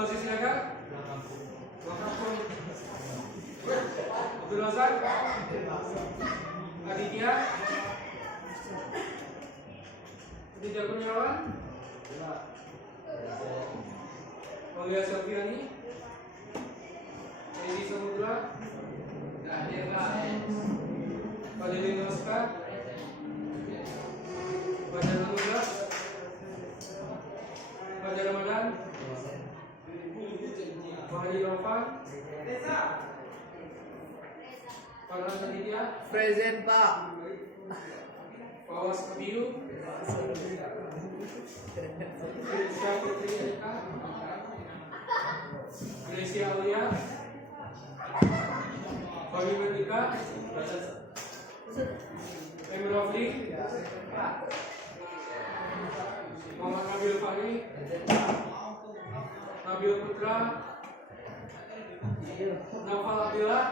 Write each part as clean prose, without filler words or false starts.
Abdul Aziz Silakan. Abdul Razak. Aditya. Aditya Kurniawan. Aulia Sofiyani. Edi Samudra. Fadilin Oscar. Fajar Anugrah. Fajar Ramadan. Mahdi Rofan. Farhan Aditya. Present Pak. Fawas Kabiru. Rizka Putri Eka. Grecia Aulia. Fahmi Merdeka. Emrofli. Muhammad Nabil Fahri. Nabil Putra. Naufal Abdillah.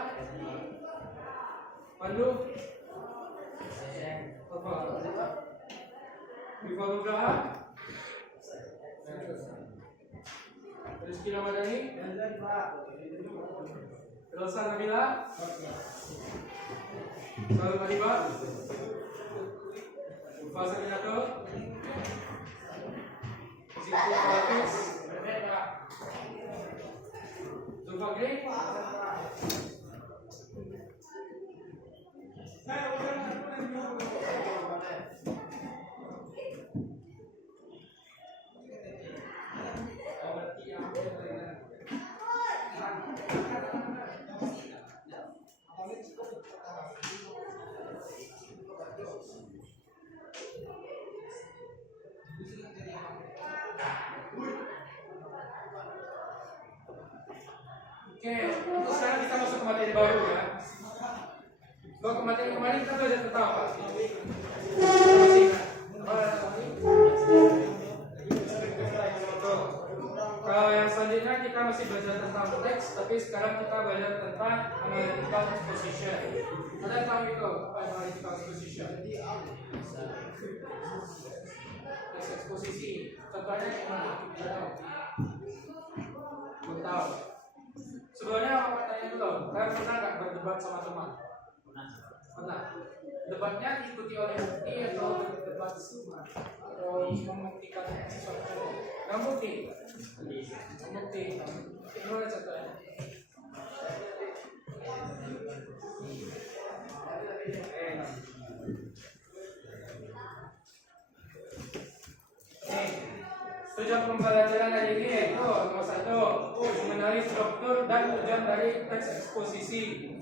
Pandu. Viva Nugraha. Rizky Ramadhani. Elsa Nabila. Salam Adiba. Fasa Minato. Zikri Hafiz. Zulfakri. Oke, untuk sekarang kita masuk ke materi baru ya. Kalau ke materi kemarin kita belajar tentang apa? Masih ingat? Kalau yang selanjutnya kita masih belajar tentang teks, tapi sekarang kita belajar tentang analytical exposition. Ada tahu itu apa analytical exposition? Teks eksposisi. Contohnya gimana? Belum tahu. Sebelumnya apa pertanyaan dulu? Kalian pernah nggak berdebat sama teman? Pernah. Debatnya diikuti oleh bukti atau berdebat atau membuktikan sesuatu? Yang bukti. Bukti. Gimana contohnya? Tujuan pembelajaran hari ini yaitu nomor 1, mengenali struktur dan tujuan dari teks eksposisi.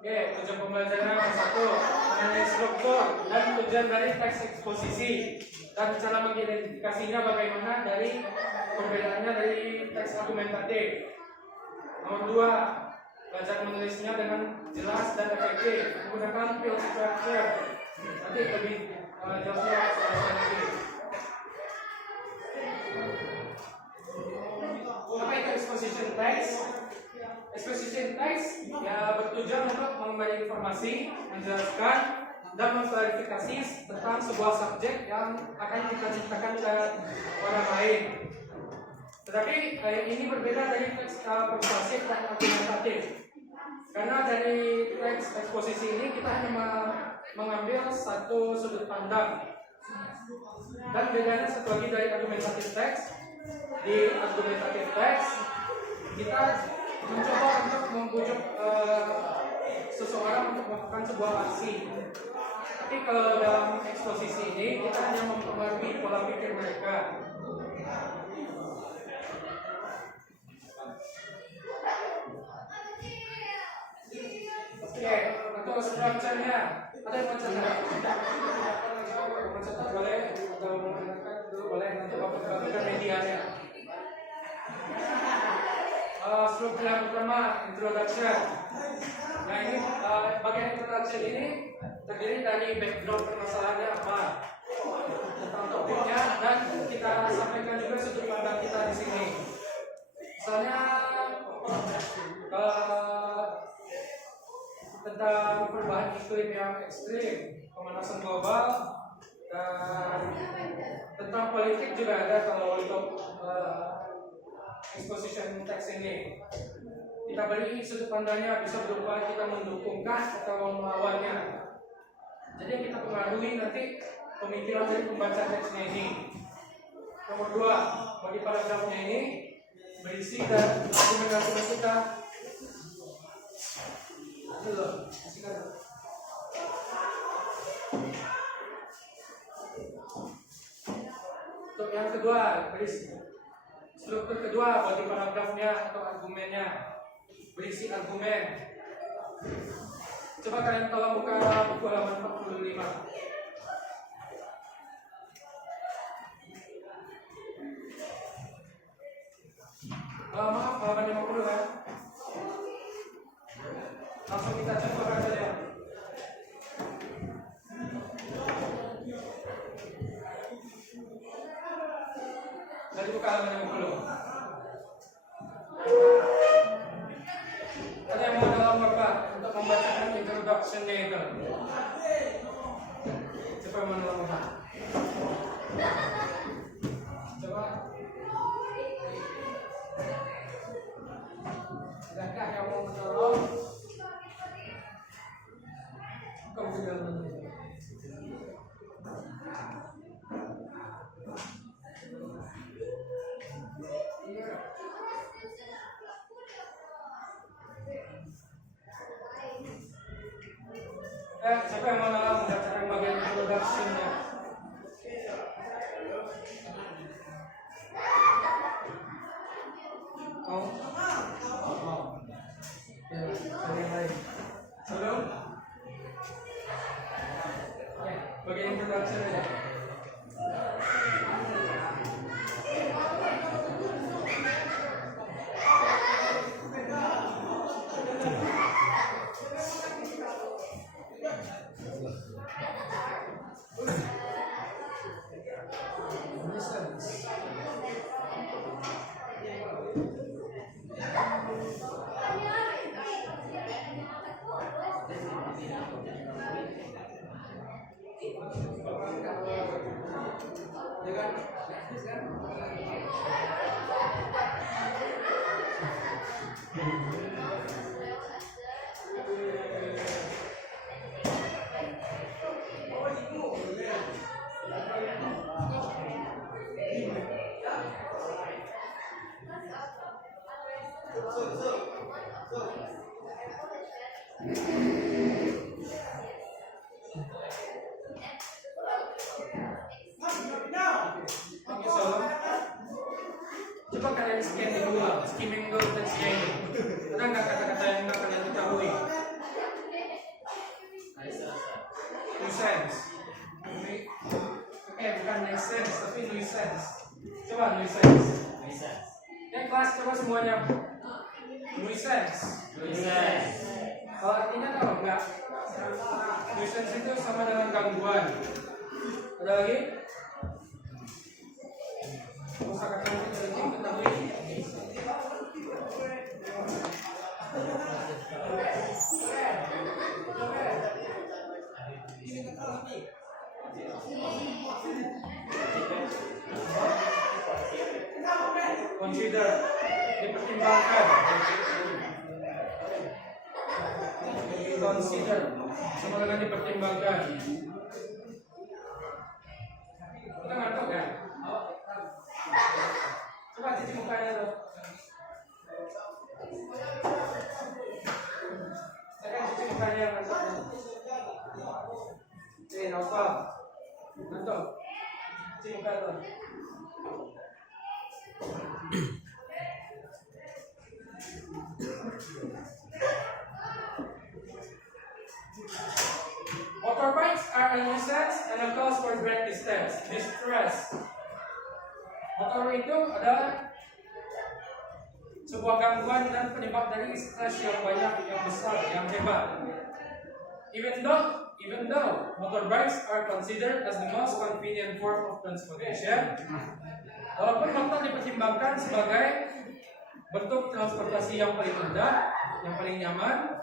Oke, tujuan pembelajaran nomor 1, mengenai struktur dan tujuan dari teks eksposisi dan cara mengidentifikasinya bagaimana dari perbedaannya dari teks argumentatif. Nomor 2, belajar menulisnya dengan jelas dan efektif menggunakan field structure. Nanti lebih jelasnya lagi. Apa itu exposition text? Exposition text ya bertujuan untuk mengembalikan informasi, menjelaskan dan mengklarifikasi tentang sebuah subjek yang akan kita ceritakan ke orang lain. Tetapi ini berbeda dari teks persuasif dan argumentatif. Karena dari teks eksposisi ini kita hanya mengambil satu sudut pandang. Dan bedanya satu lagi dari argumentatif teks. Di argumentatif teks kita mencoba untuk membujuk seseorang untuk melakukan sebuah aksi. Tapi kalau dalam eksposisi ini kita hanya mempengaruhi pola pikir mereka. Oke, untuk Structure-nya. Ada yang mau catat? Mau catat boleh? Atau mau mendengarkan dulu boleh? Nanti bapak bagikan medianya. Struktur yang pertama, introduction. Nah ini bagian introduction ini terdiri dari background permasalahannya apa, tentang topiknya, dan kita sampaikan juga sudut pandang kita di sini. Misalnya tentang perubahan iklim yang ekstrim, pemanasan global, dan tentang politik juga ada kalau untuk exposition text ini. Kita beri sudut pandangnya bisa berupa kita mendukungkah atau melawannya. Jadi yang kita pengaruhi nanti pemikiran dari pembaca teksnya ini. Nomor 2, bagi paragrafnya ini berisi dan argumentasi kita. Untuk yang kedua, berisi struktur kedua bagi paragrafnya atau argumennya, berisi argumen. Coba kalian tolong buka buku halaman 45. Maaf, halaman 50 kan? Langsung kita contohkan saja. Dari buka halaman 50. Ada yang mau dalam Bapak untuk membacakan introduction-nya itu? Siapa yang mau dalam Bapak? Coba. Adakah yang mau menolong? Kamu juga menolong. Siapa yang mau nolong membacakan bagian introduction-nya? Oh. Ya, ada yang lain. Sebelum? Ya, bagian introduction aja. Coba kalian scan di Google, skimming dulu teksnya ini. Ada nggak kata-kata yang nggak kalian ketahui? Nuisance. Oke, bukan make sense, tapi nuisance. Coba nuisance. Yang kelas coba semuanya. Nuisance. Kalau artinya tahu nggak? Nuisance itu sama dengan gangguan. Ada lagi? Kosakata yang ketahui. Consider, dipertimbangkan. Consider, sama dengan dipertimbangkan. Kita ngantuk kan? Coba cuci mukanya tuh. Saya kan cuci mukanya ngantuk. Nova, ngantuk. Cuci muka tuh. Motorbikes are a nuisance and a cause for great distress. Motor itu adalah sebuah gangguan dan penyebab dari stres yang banyak, yang besar, yang hebat. Even though motorbikes are considered as the most convenient form of transportation, walaupun motor dipertimbangkan sebagai bentuk transportasi yang paling mudah, yang paling nyaman,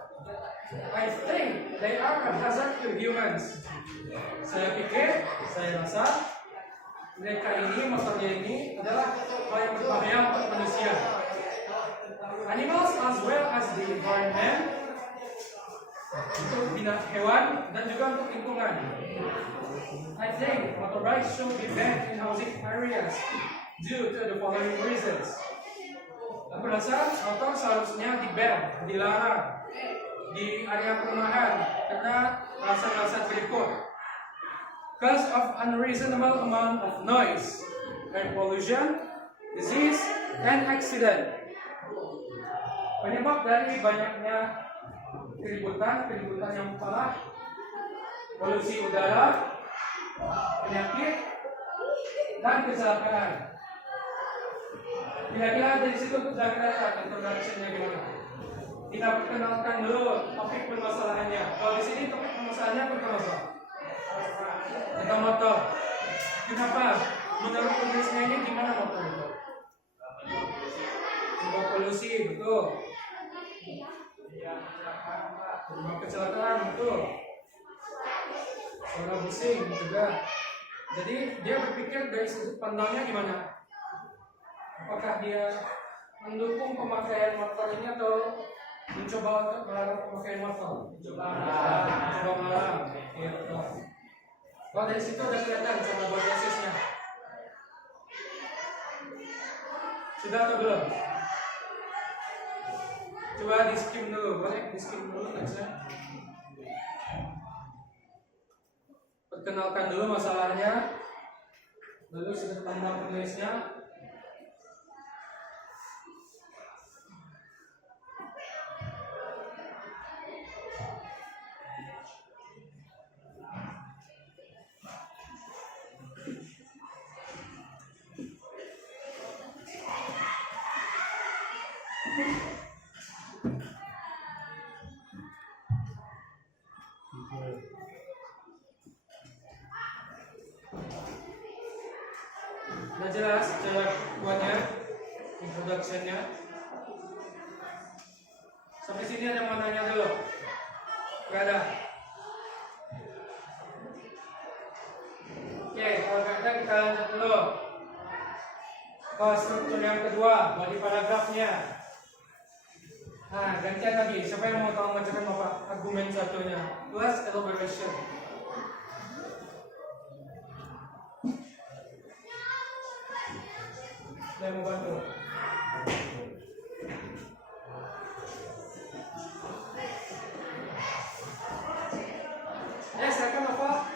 I think they are a hazard to humans. Saya rasa motornya ini adalah hal yang berbahaya untuk manusia. Animals as well as the environment, untuk hewan dan juga untuk lingkungan. I think motorbikes should be banned in housing areas due to the following reasons. Aku rasa motor seharusnya di-ban, dilarang di area perumahan karena alasan-alasan berikut. Cause of unreasonable amount of noise, air pollution, disease, and accident. Penyebab dari banyaknya keributan yang parah, polusi udara, penyakit, dan kecelakaan. Kira-kira dari situ sudah kelihatan introduction-nya gimana? Kita perkenalkan dulu topik permasalahannya. Kalau di sini topik permasalahannya apa? Tentang motor. Kenapa? Menurut penulisnya ini gimana motor itu? Sebuah polusi, betul. Sebuah kecelakaan, betul. Suara bising juga. Jadi dia berpikir dari sudut pandangnya gimana? Apakah dia mendukung pemakaian motor ini atau mencoba untuk melarang pemakaian motor? Mencoba melarang. Kalau dari situ udah kelihatan coba buat tesisnya. Sudah atau belum? Coba di skip dulu, boleh di skip dulu teksnya. Perkenalkan dulu masalahnya, lalu sudut pandang penulisnya. Udah jelas cara buatnya, introduction-nya. Sampai sini ada yang mau nanya dulu? Gak ada? Oke, kalau gak ada kita lanjut dulu ke struktur yang kedua, body paragrafnya. Nah, gantian lagi. Siapa yang mau tahu bacakan Bapak argumen satunya? Plus elaboration. Saya mau bantu. Silakan Bapak.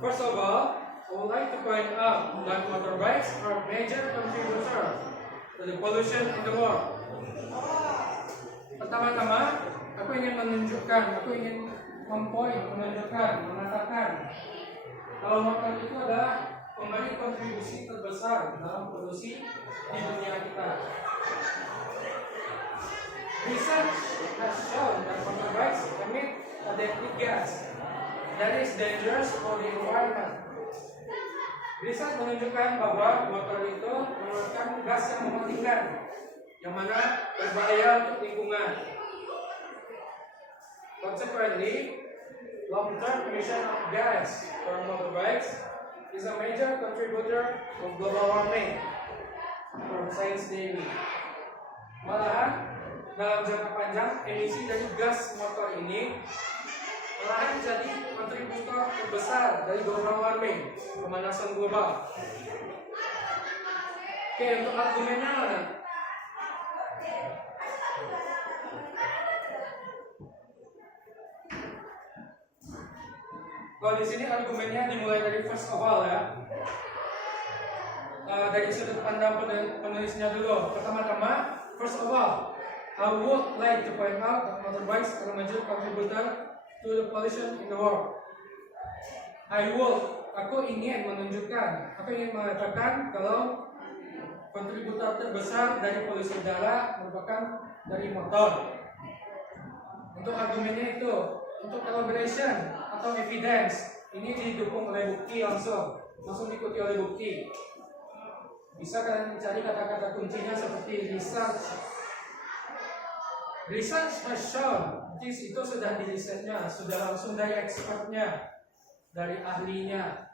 First of all, I would like to point out that motorbikes are a major contributor to the pollution in the world. Pertama-tama, aku ingin menunjukkan, mengatakan kalau motor itu adalah pemberi kontribusi terbesar dalam polusi di dunia kita. Research has shown that motorbikes emit a deadly gas that is dangerous for the environment. Riset menunjukkan bahwa motor itu mengeluarkan gas yang mematikan, yang mana berbahaya untuk lingkungan. Consequently, long-term emission of gas from motorbikes is a major contributor of global warming from Science Daily. Malahan, dalam jangka panjang, emisi dari gas motor ini malahan jadi kontributor terbesar dari global warming, pemanasan global. Oke, untuk argumennya mana? Kalau di sini argumennya dimulai dari first of all ya. Dari sudut pandang penulisnya dulu. Pertama-tama, first of all, I would like to point out that motorbikes are a major contributor to the pollution in the world. Aku ingin menunjukkan, aku ingin mengatakan kalau kontributor terbesar dari polusi udara merupakan dari motor. Untuk argumennya itu, untuk collaboration atau evidence, ini didukung oleh bukti langsung diikuti oleh bukti. Bisa kalian mencari kata-kata kuncinya seperti research. Research has shown, itu sudah di risetnya, sudah langsung dari expertnya, dari ahlinya.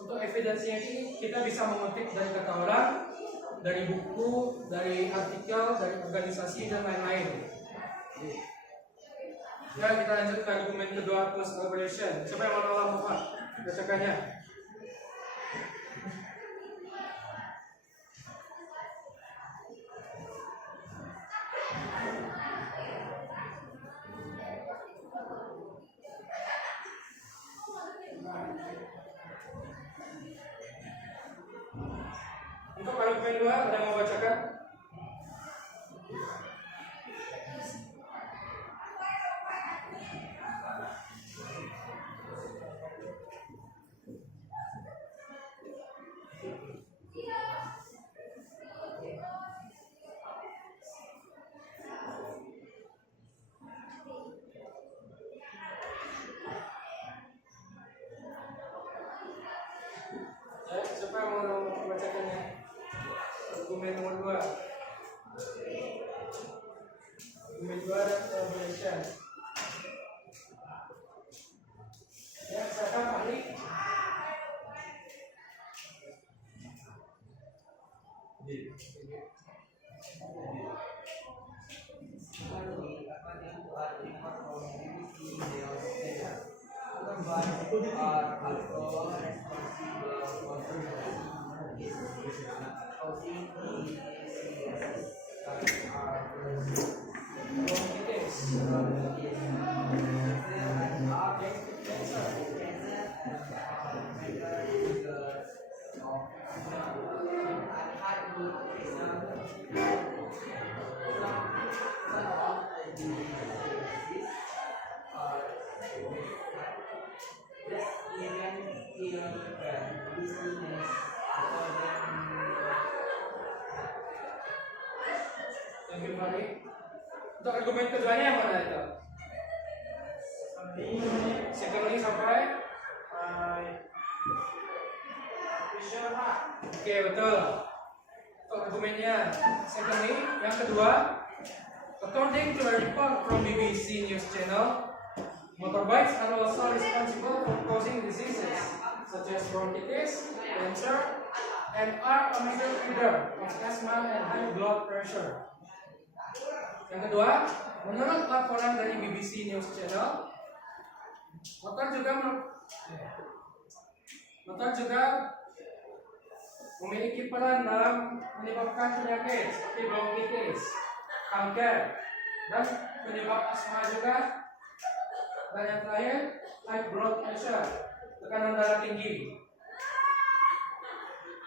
Untuk evidensinya ini kita bisa mengutip dari kata orang, dari buku, dari artikel, dari organisasi dan lain-lain. Ya, kita lanjut ke argumen kedua plus collaboration. Siapa yang mau nolong Pak? Bacakannya. Untuk argumen kedua, ada yang mau bacakan? Siapa yang mau membacakannya? Argumen nomor 2. Argumen 2 dan collaboration. Ya, silakan Pak Ali. Untuk argumen keduanya yang mana itu? Secondly sampai Oke, betul. Untuk argumennya secondly, yang kedua, according to a report from BBC News Channel, motorbikes are also responsible for causing diseases such as bronchitis, cancer, and are a major trigger of asthma and high blood pressure. Yang kedua, menurut laporan dari BBC News Channel, motor juga memiliki peran dalam menyebabkan penyakit seperti bronkitis, kanker, dan penyebab asma juga. Dan yang terakhir, high blood pressure, tekanan darah tinggi.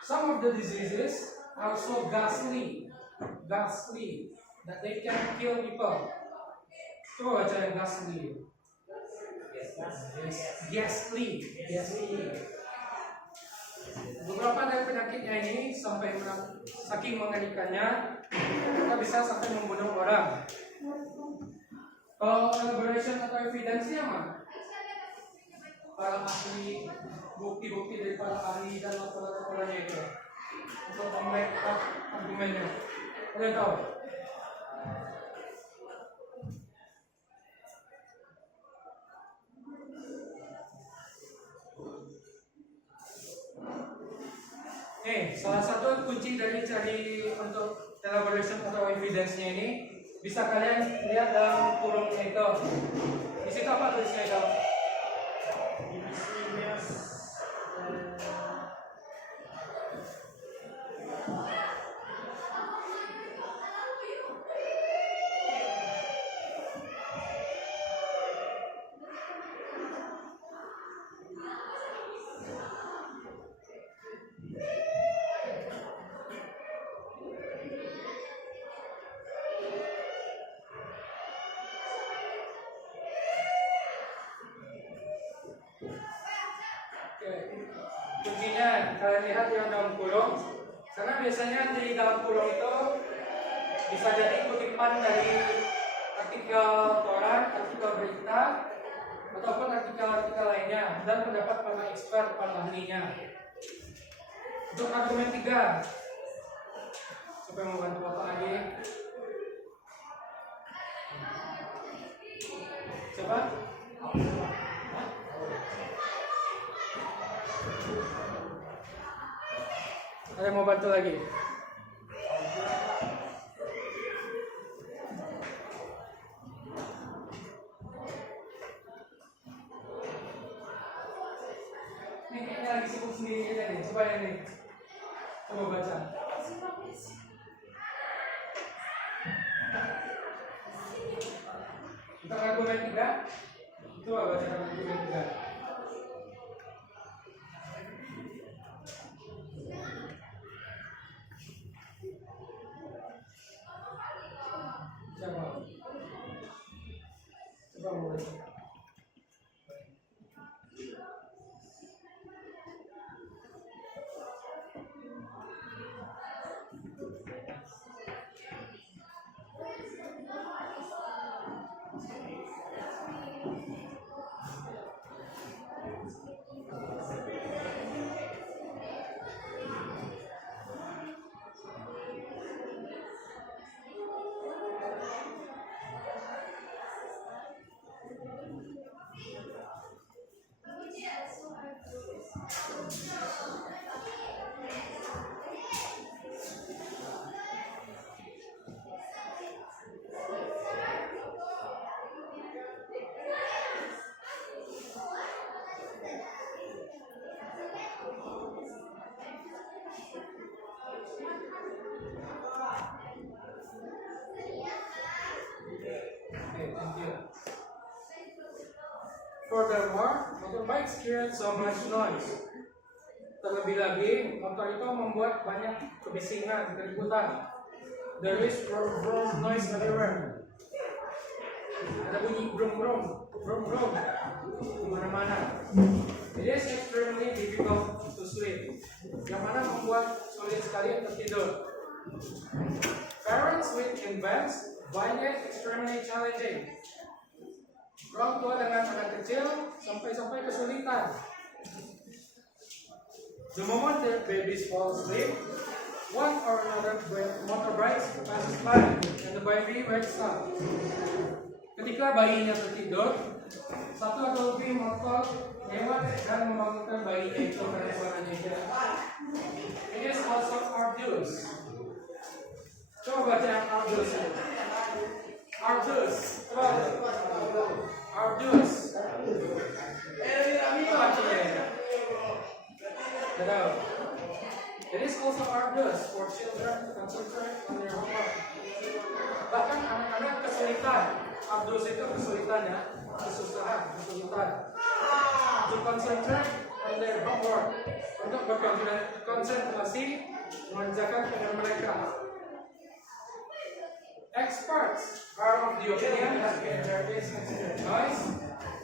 Some of the diseases are so ghastly that they can kill people. Coba baca yang ghastly. Ghastly. Beberapa dari penyakitnya ini sampai saking mengerikannya, kita bisa sampai membunuh orang. Kalau collaboration atau evidensinya mah, para ahli, bukti-bukti dari para ahli dan laporan-laporannya itu untuk membackup argumennya. Kalian tahu? Salah satu kunci dari cari untuk elaboration atau evidence-nya ini bisa kalian lihat dalam kurungnya itu. Di situ apa tulisnya itu? Kuncinya kalian lihat yang dalam kurung, karena biasanya di dalam kurung itu bisa jadi kutipan dari artikel koran, artikel berita, ataupun artikel-artikel lainnya dan pendapat para expert, para ahlinya. Untuk argumen 3, siapa yang mau bantu foto lagi? Siapa? Ada yang mau bantu lagi? Ini kayaknya lagi sibuk sendiri aja nih. Coba ini, coba baca. Untuk argumen 3, coba baca argumen 3. Coba mau baca. Furthermore, motorbikes create so much noise. Terlebih lagi, motor itu membuat banyak kebisingan, keributan. There is vroom noise everywhere. Ada bunyi brum di mana-mana. It is extremely difficult to sleep. Yang mana membuat sulit sekali untuk tidur. Parents with infants find it extremely challenging. Orang tua dengan anak kecil sampai kesulitan. The moment their babies fall asleep, one or another motorbikes passes by and the baby wakes up. Ketika bayinya tertidur, satu atau lebih motor lewat dan membangunkan bayinya itu karena suaranya dia. It is also arduous. Coba baca yang arduous. Arduous. Arduous. Itu artinya. It is also arduous for children to concentrate on their homework. Bahkan anak-anak kesulitan. Arduous itu kesulitannya, kesusahan, kesulitan. To concentrate on their homework. Untuk berkonsentrasi mengerjakan PR mereka. Experts are of the opinion that there is excessive noise.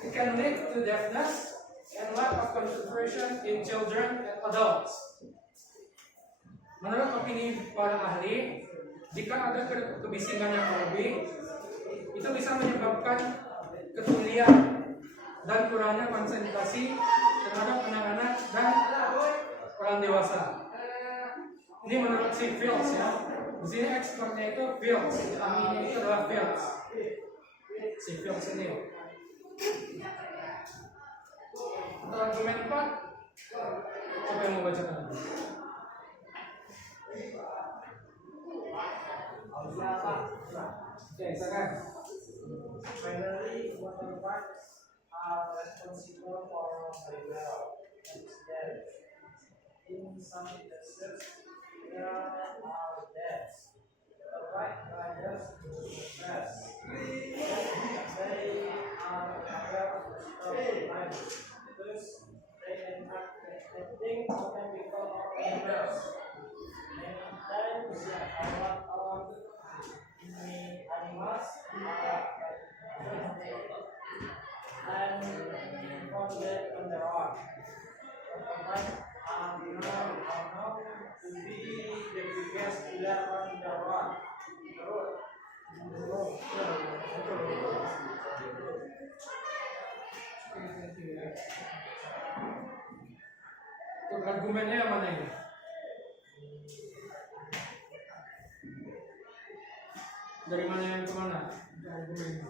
It can lead to deafness and lack of concentration in children and adults. Menurut opini para ahli, jika ada kebisingan yang berlebih, itu bisa menyebabkan ketulian dan kurangnya konsentrasi terhadap anak-anak dan orang dewasa. Ini menurut si Fields ya. Di sini expertnya itu Fields, ahlinya itu adalah Fields. Si Fields ini. Untuk argumen 4, siapa yang mau bacakan? silakan. Finally, motorbikes are responsible for several accidents. In some cases, there are deaths. Motorbike riders do the best. They are aware of the stop line. Thus, they end up affecting other people or animals. Many times, our animals are and founded on the rock. Motorbikes are known to be the biggest killer on the road. Untuk argumennya yang mana ini? Dari mana yang ke mana? Untuk argumennya.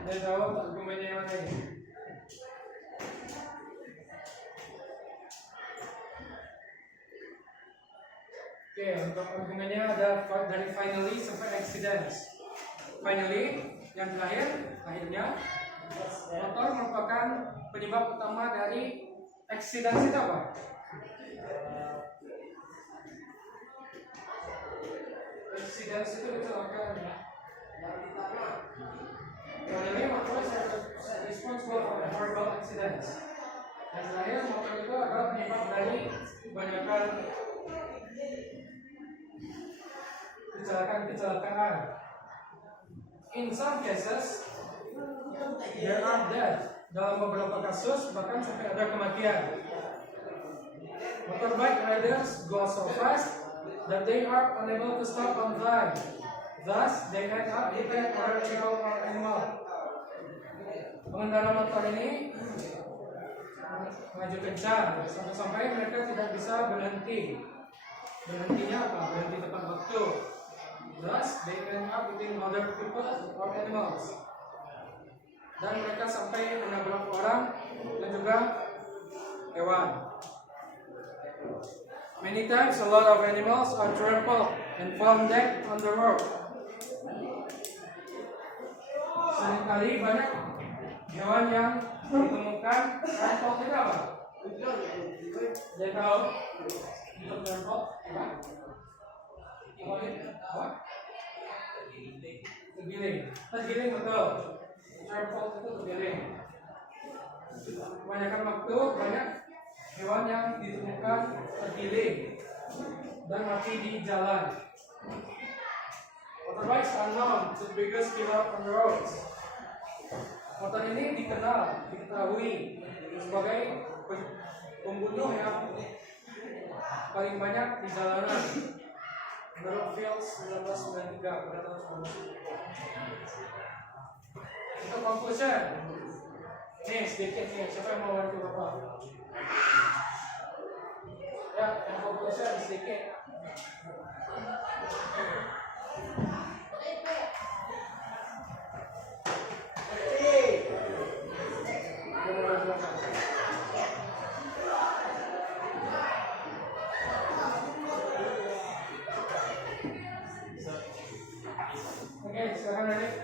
Dia jawab argumennya yang mana ini? Oke, untuk argumennya ada dari finally sampai accidents. Finally, yang terakhir, akhirnya motor merupakan penyebab utama dari accidents itu apa? Accidents itu kecelakaan ya. Finally, motor is responsible for horrible accidents. Yang terakhir, motor itu adalah penyebab dari kebanyakan kecelakaan. In some cases, there are death. Dalam beberapa kasus, bahkan sampai ada kematian. Motorbike riders go so fast that they are unable to stop on time. Thus, they end up hitting other people or animal. Pengendara motor ini maju kencang sampai mereka tidak bisa berhenti. Berhentinya apa? Berhenti tepat waktu. Thus, they end up hitting other people or animals. Dan mereka sampai menabrak orang dan juga hewan. Many times, a lot of animals are trampled and fall dead on the road. Seringkali banyak hewan yang ditemukan trampled itu apa? Dia tahu? Untuk trampled apa? Apa? Tergiling betul. Trampled itu tergiling. Kebanyakan waktu banyak hewan yang ditemukan tergiling dan mati di jalan. Motorbikes are known to the biggest killer on the roads. Motor ini diketahui sebagai pembunuh yang paling banyak di jalanan. Menurut Fields 1993 pada tahun 1990. Untuk conclusion, nih sedikit nih, siapa yang mau bantu Bapak? Ya, yang conclusion sedikit. Oke, silakan Adik.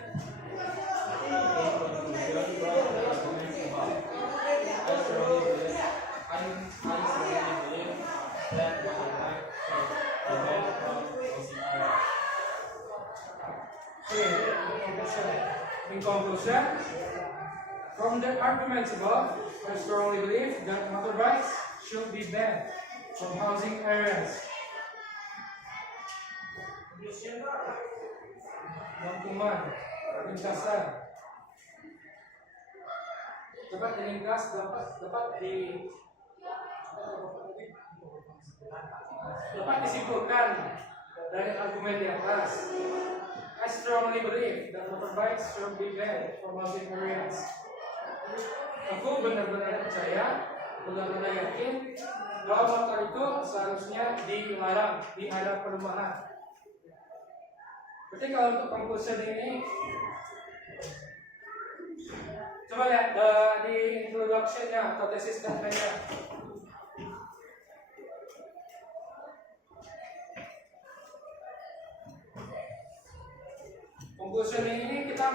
In conclusion, from the arguments above, I strongly believe that motorbikes should be banned from housing areas. Lengkungan, lintasan, dapat dilintas, dapat disimpulkan dari argumen di atas. I strongly believe that motorbikes should be banned from housing areas. Aku benar-benar percaya, benar-benar yakin bahwa motor itu seharusnya dilarang di area perumahan. Berarti kalau untuk conclusion ini, Coba lihat di introduction-nya atau tesis statement-nya. Conclusion ini kita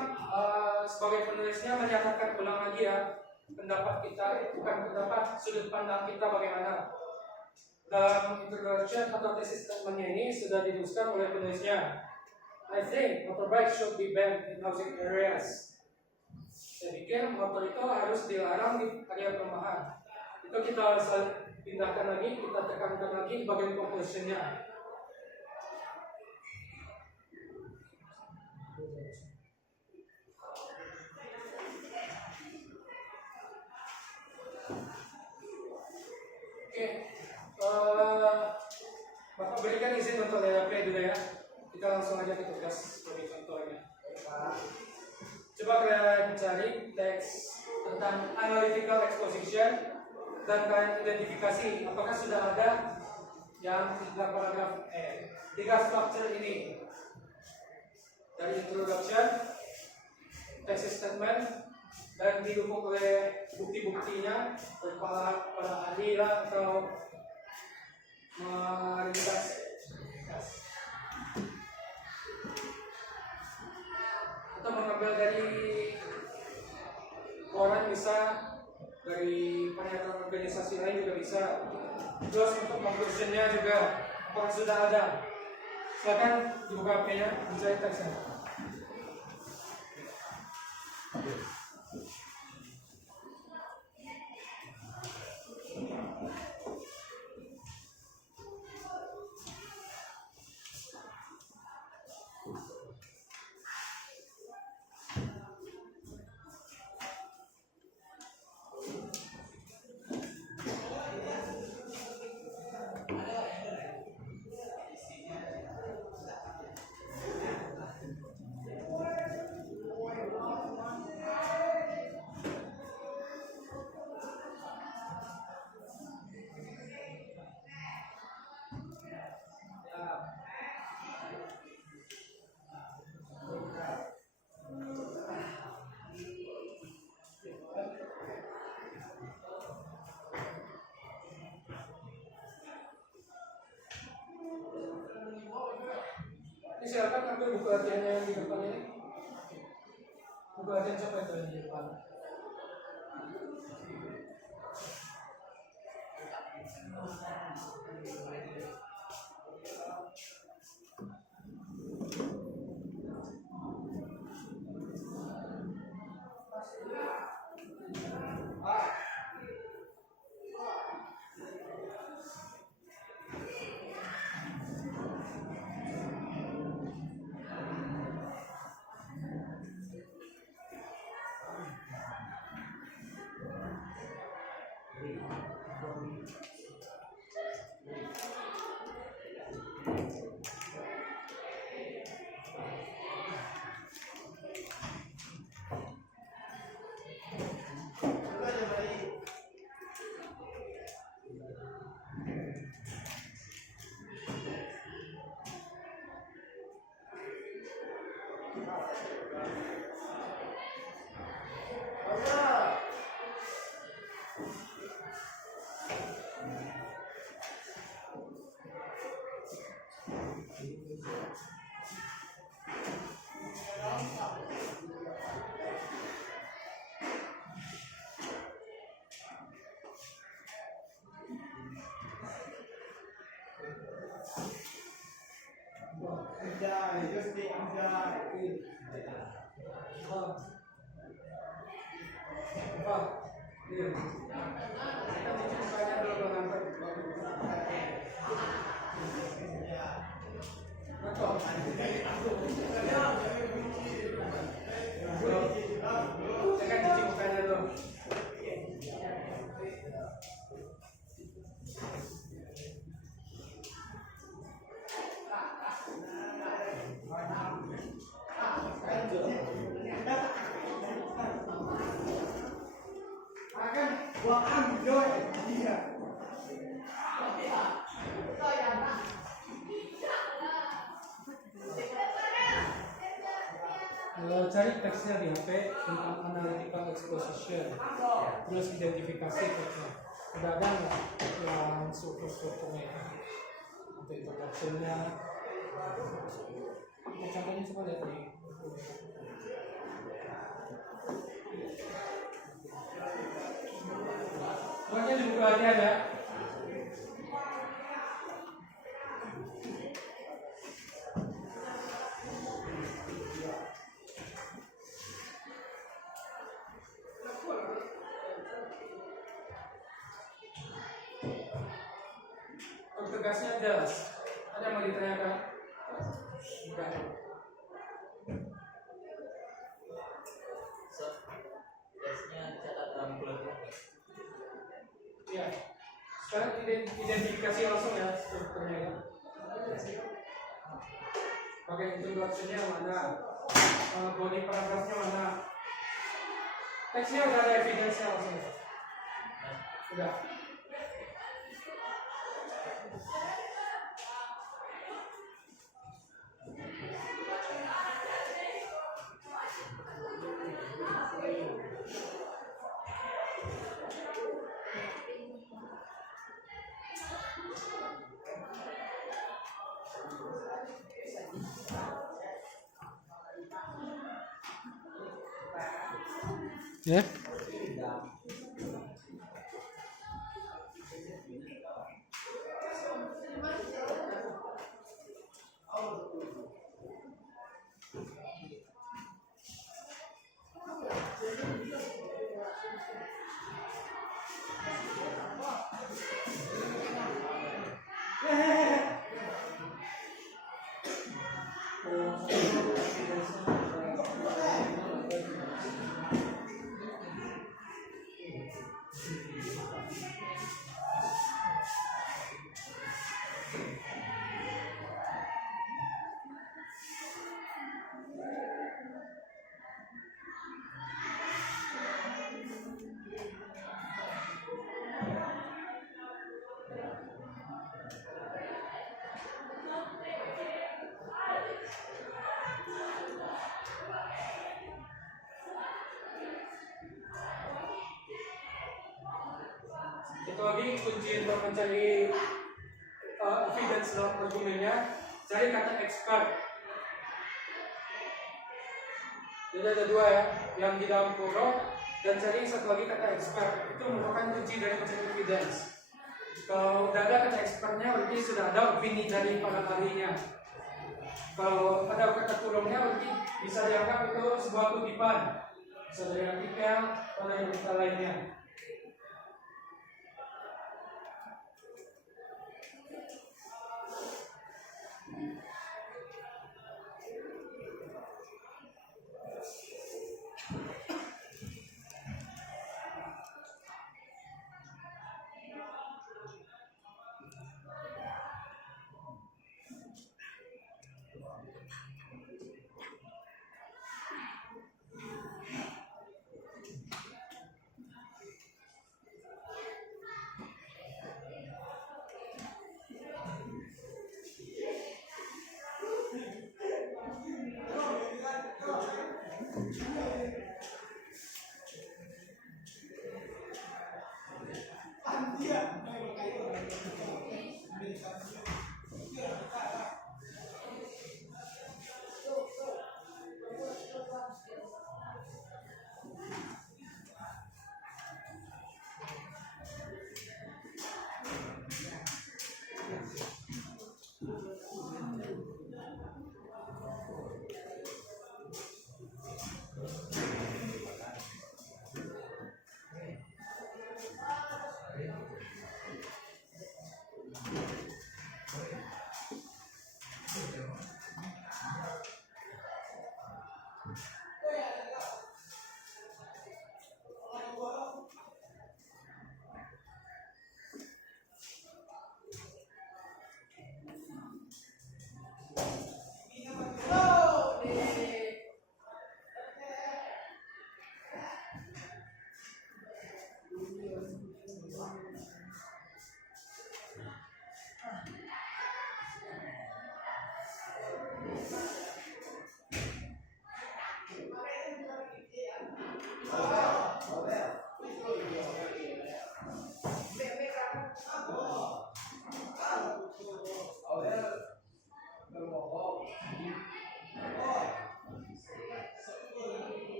sebagai penulisnya menyatakan ulang lagi ya pendapat kita, bukan pendapat, sudut pandang kita bagaimana. Dalam introduction atau tesis statement-nya ini sudah dituliskan oleh penulisnya. I think motorbike should be banned in housing areas. Saya pikir motor itu harus dilarang di area perumahan. Itu kita pindahkan lagi, kita tekankan lagi di bagian conclusion-nya. Bapak berikan izin untuk LP dulu ya. Kita langsung aja ke tugas sebagai contohnya. Coba kalian cari teks tentang analytical exposition dan kalian identifikasi apakah sudah ada yang tiga paragraf tiga structure ini dari introduction, tesis statement, dan didukung oleh bukti-buktinya berupa pada ahli atau meringkas atau mengambil dari orang, bisa dari pernyataan organisasi lain juga bisa. Terus untuk conclusion-nya juga apakah sudah ada. Silakan dibuka HP-nya, mencari teksnya. Ini silakan ambil buku latihannya yang di depan ini. Buku latihan siapa itu yang di depan? cari teksnya di HP tentang analytical exposition, terus identifikasi teksnya. Udah ada nggak yang strukturnya? Untuk introduction-nya. Contohnya coba lihat nih. Pokoknya di buku latihan ya. Tegasnya jelas. Ada yang mau ditanyakan? Bukan. Tesnya catat dalam bulan. Iya. Sekarang identifikasi langsung ya strukturnya ya. Pakai introduction-nya mana? Body paragraph-nya mana? Teksnya udah ada evidence-nya langsung. Udah. Ya. Itu lagi kunci untuk mencari evidence dalam argumennya, cari kata expert. Jadi ada dua ya, yang di dalam kurung dan cari satu lagi kata expert. Itu merupakan kunci dari mencari evidence. Kalau udah ada kata expertnya, berarti sudah ada opini dari para ahlinya. Kalau ada kata kurungnya, berarti bisa dianggap itu sebuah kutipan, bisa dari artikel atau dari berita lainnya.